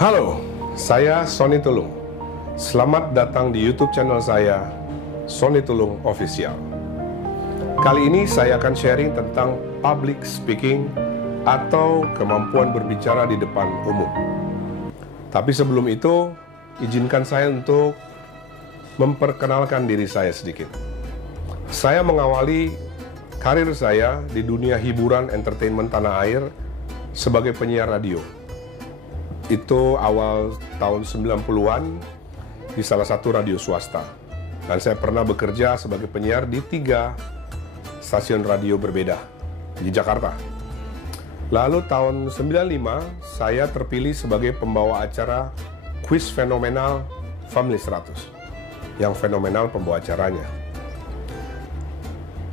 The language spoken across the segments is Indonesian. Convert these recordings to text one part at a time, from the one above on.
Halo, saya Sony Tulung. Selamat datang di YouTube channel saya, Sony Tulung Official. Kali ini saya akan sharing tentang public speaking atau kemampuan berbicara di depan umum. Tapi sebelum itu, izinkan saya untuk memperkenalkan diri saya sedikit. Saya mengawali karir saya di dunia hiburan entertainment tanah air sebagai penyiar radio. Itu awal tahun 90-an di salah satu radio swasta. Dan saya pernah bekerja sebagai penyiar di 3 stasiun radio berbeda di Jakarta. Lalu tahun 95 saya terpilih sebagai pembawa acara kuis fenomenal Family 100. Yang fenomenal pembawa acaranya.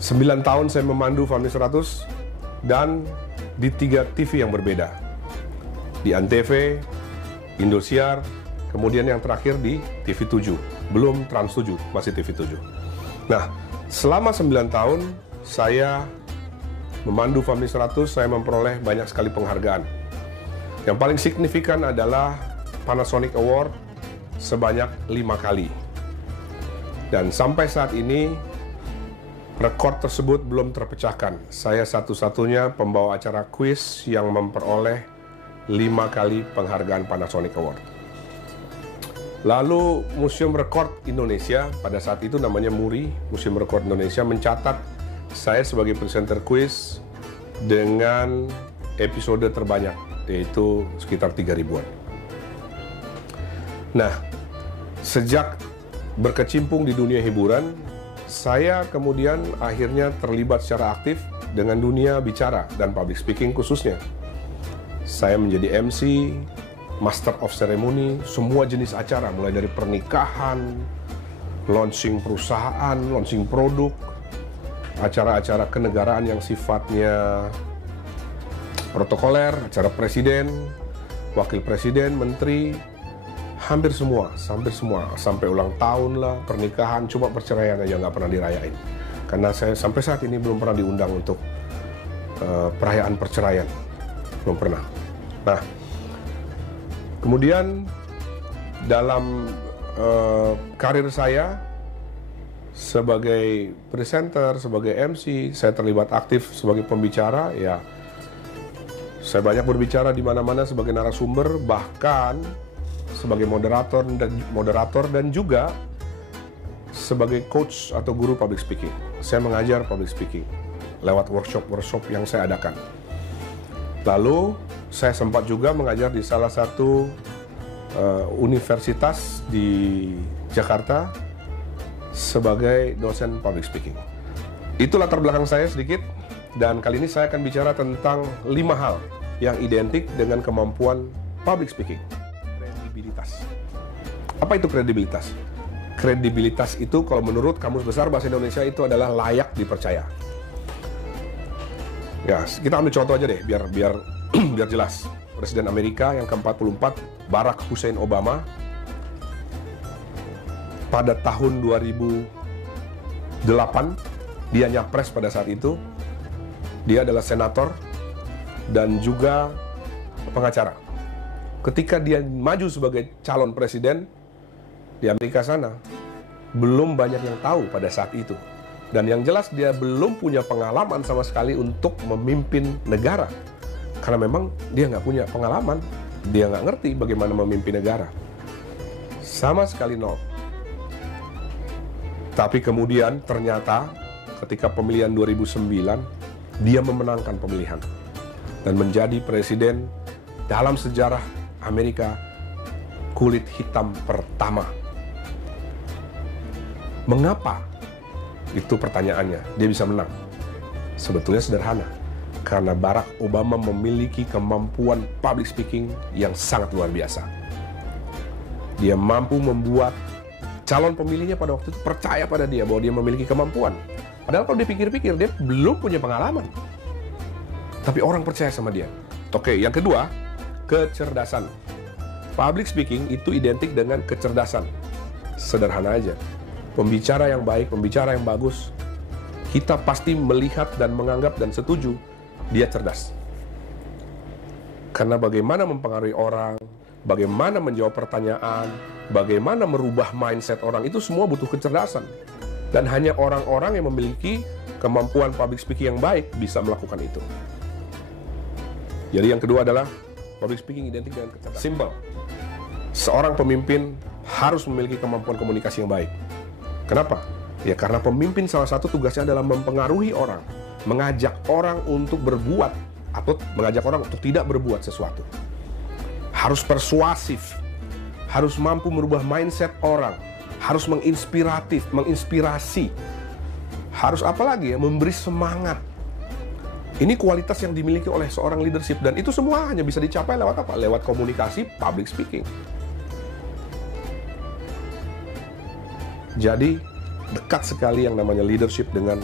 9 tahun saya memandu Family 100 dan di 3 TV yang berbeda. Di Antv, Indosiar, kemudian yang terakhir di TV7. Belum Trans 7, masih TV7. Nah, selama 9 tahun saya memandu Family 100, saya memperoleh banyak sekali penghargaan. Yang paling signifikan adalah Panasonic Award sebanyak 5 kali. Dan sampai saat ini, rekor tersebut belum terpecahkan. Saya satu-satunya pembawa acara kuis yang memperoleh 5 kali penghargaan Panasonic Award. Lalu Museum Rekor Indonesia, pada saat itu namanya MURI, Museum Rekor Indonesia, mencatat saya sebagai presenter kuis dengan episode terbanyak, yaitu sekitar 3.000-an. Nah, sejak berkecimpung di dunia hiburan, saya kemudian akhirnya terlibat secara aktif dengan dunia bicara dan public speaking khususnya. Saya menjadi MC, Master of Ceremony, semua jenis acara, mulai dari pernikahan, launching perusahaan, launching produk, acara-acara kenegaraan yang sifatnya protokoler, acara presiden, wakil presiden, menteri, hampir semua, sampai ulang tahun lah, pernikahan, cuma perceraian aja nggak pernah dirayain. Karena saya sampai saat ini belum pernah diundang untuk perayaan perceraian, belum pernah. Nah, kemudian dalam karir saya sebagai presenter, sebagai MC, saya terlibat aktif sebagai pembicara. Ya, saya banyak berbicara di mana-mana sebagai narasumber, bahkan sebagai moderator dan juga sebagai coach atau guru public speaking. Saya mengajar public speaking lewat workshop yang saya adakan. Lalu saya sempat juga mengajar di salah satu universitas di Jakarta sebagai dosen public speaking. Itu latar belakang saya sedikit, dan kali ini saya akan bicara tentang 5 hal yang identik dengan kemampuan public speaking. Kredibilitas. Apa itu kredibilitas? Kredibilitas itu kalau menurut Kamus Besar Bahasa Indonesia itu adalah layak dipercaya. Ya, kita ambil contoh aja deh biar biar jelas. Presiden Amerika yang ke-44, Barack Hussein Obama, pada tahun 2008 dia nyapres pada saat itu. Dia adalah senator dan juga pengacara. Ketika dia maju sebagai calon presiden di Amerika sana, belum banyak yang tahu pada saat itu. Dan yang jelas dia belum punya pengalaman sama sekali untuk memimpin negara. Karena memang dia nggak punya pengalaman, dia nggak ngerti bagaimana memimpin negara. Sama sekali nol. Tapi kemudian ternyata ketika pemilihan 2009, dia memenangkan pemilihan. Dan menjadi presiden dalam sejarah Amerika kulit hitam pertama. Mengapa? Itu pertanyaannya, dia bisa menang. Sebetulnya sederhana, karena Barack Obama memiliki kemampuan public speaking yang sangat luar biasa. Dia mampu membuat calon pemilihnya pada waktu itu percaya pada dia bahwa dia memiliki kemampuan. Padahal kalau dipikir-pikir, dia belum punya pengalaman. Tapi orang percaya sama dia. Oke, yang kedua, kecerdasan. Public speaking itu identik dengan kecerdasan. Sederhana aja. Pembicara yang baik, pembicara yang bagus, kita pasti melihat dan menganggap dan setuju dia cerdas. Karena bagaimana mempengaruhi orang, bagaimana menjawab pertanyaan, bagaimana merubah mindset orang, itu semua butuh kecerdasan. Dan hanya orang-orang yang memiliki kemampuan public speaking yang baik bisa melakukan itu. Jadi yang kedua adalah public speaking identik dengan kecerdasan. Simple. Seorang pemimpin harus memiliki kemampuan komunikasi yang baik. Kenapa? Ya karena pemimpin salah satu tugasnya adalah mempengaruhi orang, mengajak orang untuk berbuat atau mengajak orang untuk tidak berbuat sesuatu. Harus persuasif, harus mampu merubah mindset orang, harus menginspirasi, harus apa lagi ya, memberi semangat. Ini kualitas yang dimiliki oleh seorang leadership, dan itu semua hanya bisa dicapai lewat apa? Lewat komunikasi public speaking. Jadi dekat sekali yang namanya leadership dengan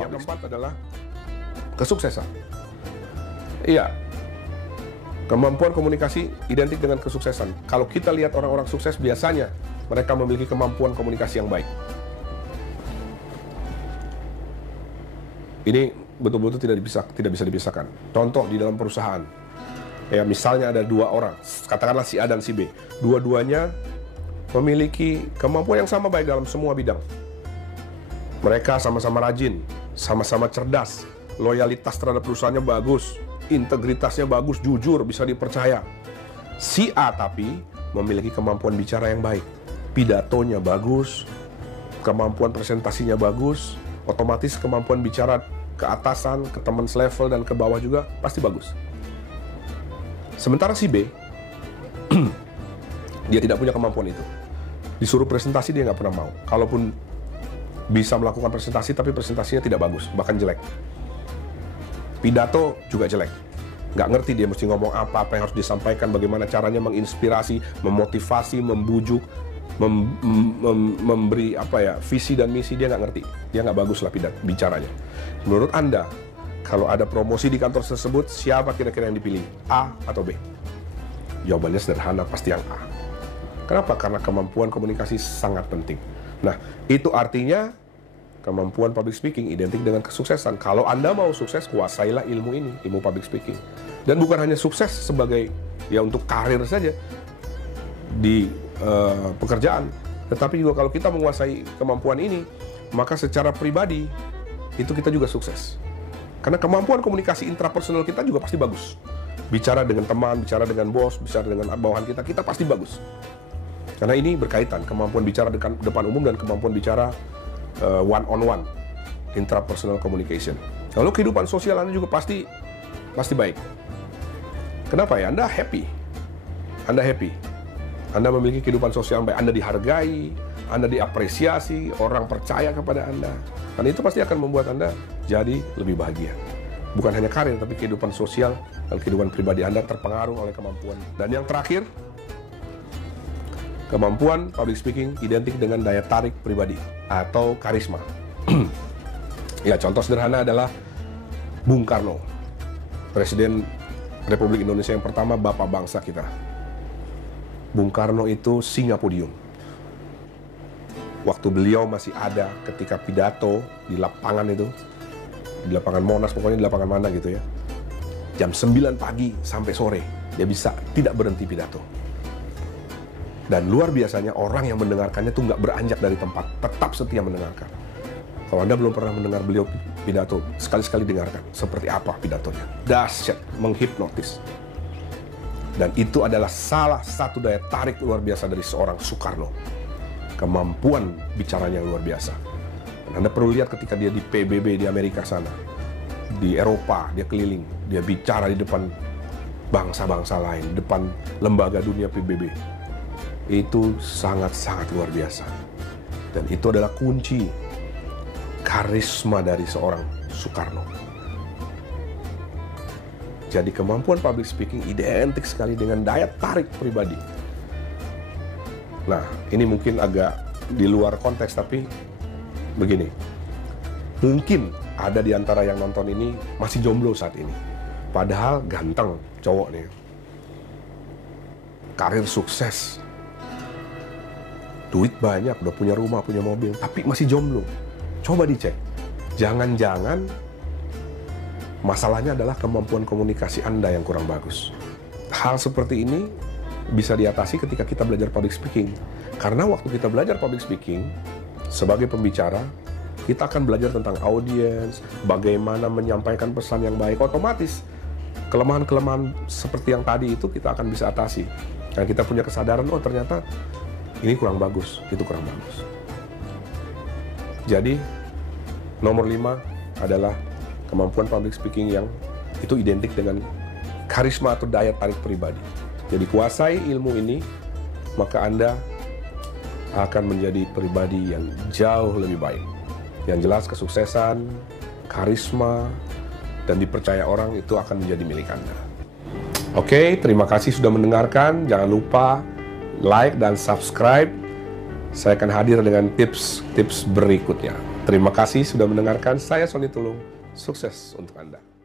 yang keempat adalah kesuksesan. Iya, kemampuan komunikasi identik dengan kesuksesan. Kalau kita lihat orang-orang sukses, biasanya mereka memiliki kemampuan komunikasi yang baik. Ini betul-betul tidak bisa dipisahkan. Contoh di dalam perusahaan, ya misalnya ada dua orang, katakanlah si A dan si B. Dua-duanya memiliki kemampuan yang sama baik dalam semua bidang. Mereka sama-sama rajin, sama-sama cerdas, loyalitas terhadap perusahaannya bagus, integritasnya bagus, jujur, bisa dipercaya. Si A tapi memiliki kemampuan bicara yang baik, pidatonya bagus, kemampuan presentasinya bagus, otomatis kemampuan bicara ke atasan, ke teman selevel, dan ke bawah juga pasti bagus. Sementara si B, dia tidak punya kemampuan itu. Disuruh presentasi dia nggak pernah mau. Kalaupun bisa melakukan presentasi, tapi presentasinya tidak bagus, bahkan jelek. Pidato juga jelek. Nggak ngerti dia mesti ngomong apa yang harus disampaikan, bagaimana caranya menginspirasi, memotivasi, membujuk, memberi visi dan misi, dia nggak ngerti. Dia nggak bagus lah bicaranya. Menurut Anda, kalau ada promosi di kantor tersebut, siapa kira-kira yang dipilih? A atau B? Jawabannya sederhana, pasti yang A. Kenapa? Karena kemampuan komunikasi sangat penting. Nah, itu artinya kemampuan public speaking identik dengan kesuksesan. Kalau Anda mau sukses, kuasailah ilmu ini, ilmu public speaking. Dan bukan hanya sukses sebagai untuk karir saja di pekerjaan, tetapi juga kalau kita menguasai kemampuan ini, maka secara pribadi itu kita juga sukses. Karena kemampuan komunikasi intrapersonal kita juga pasti bagus. Bicara dengan teman, bicara dengan bos, bicara dengan bawahan kita pasti bagus. Karena ini berkaitan, kemampuan bicara depan umum dan kemampuan bicara one on one, intrapersonal communication. Lalu kehidupan sosial Anda juga pasti baik. Kenapa ya? Anda happy. Anda memiliki kehidupan sosial yang baik. Anda dihargai, Anda diapresiasi, orang percaya kepada Anda. Dan itu pasti akan membuat Anda jadi lebih bahagia. Bukan hanya karir, tapi kehidupan sosial dan kehidupan pribadi Anda terpengaruh oleh kemampuan. Dan yang terakhir, kemampuan public speaking identik dengan daya tarik pribadi atau karisma. Ya, contoh sederhana adalah Bung Karno, Presiden Republik Indonesia yang pertama, bapak bangsa kita. Bung Karno itu singa podium. Waktu beliau masih ada ketika pidato di lapangan itu, di lapangan Monas, pokoknya di lapangan mana gitu ya, jam 9 pagi sampai sore, dia bisa tidak berhenti pidato. Dan luar biasanya orang yang mendengarkannya tuh nggak beranjak dari tempat, tetap setia mendengarkan. Kalau Anda belum pernah mendengar beliau pidato, sekali-sekali dengarkan seperti apa pidatonya. Dahsyat, menghipnotis. Dan itu adalah salah satu daya tarik luar biasa dari seorang Soekarno. Kemampuan bicaranya luar biasa. Dan Anda perlu lihat ketika dia di PBB di Amerika sana, di Eropa, dia keliling, dia bicara di depan bangsa-bangsa lain, depan lembaga dunia PBB. Itu sangat-sangat luar biasa. Dan itu adalah kunci karisma dari seorang Soekarno. Jadi kemampuan public speaking identik sekali dengan daya tarik pribadi. Nah, ini mungkin agak di luar konteks, tapi begini. Mungkin ada di antara yang nonton ini masih jomblo saat ini. Padahal ganteng cowok nih. Karir sukses. Duit banyak, udah punya rumah, punya mobil, tapi masih jomblo. Coba dicek. Jangan-jangan masalahnya adalah kemampuan komunikasi Anda yang kurang bagus. Hal seperti ini bisa diatasi ketika kita belajar public speaking. Karena waktu kita belajar public speaking, sebagai pembicara, kita akan belajar tentang audiens, bagaimana menyampaikan pesan yang baik. Otomatis, kelemahan-kelemahan seperti yang tadi itu kita akan bisa atasi. Dan kita punya kesadaran, oh ternyata ini kurang bagus, itu kurang bagus. Jadi, nomor 5 adalah kemampuan public speaking yang itu identik dengan karisma atau daya tarik pribadi. Jadi kuasai ilmu ini, maka Anda akan menjadi pribadi yang jauh lebih baik. Yang jelas kesuksesan, karisma, dan dipercaya orang itu akan menjadi milik Anda. Oke, terima kasih sudah mendengarkan. Jangan lupa like dan subscribe. Saya akan hadir dengan tips-tips berikutnya. Terima kasih sudah mendengarkan. Saya Sony Tulung. Sukses untuk Anda.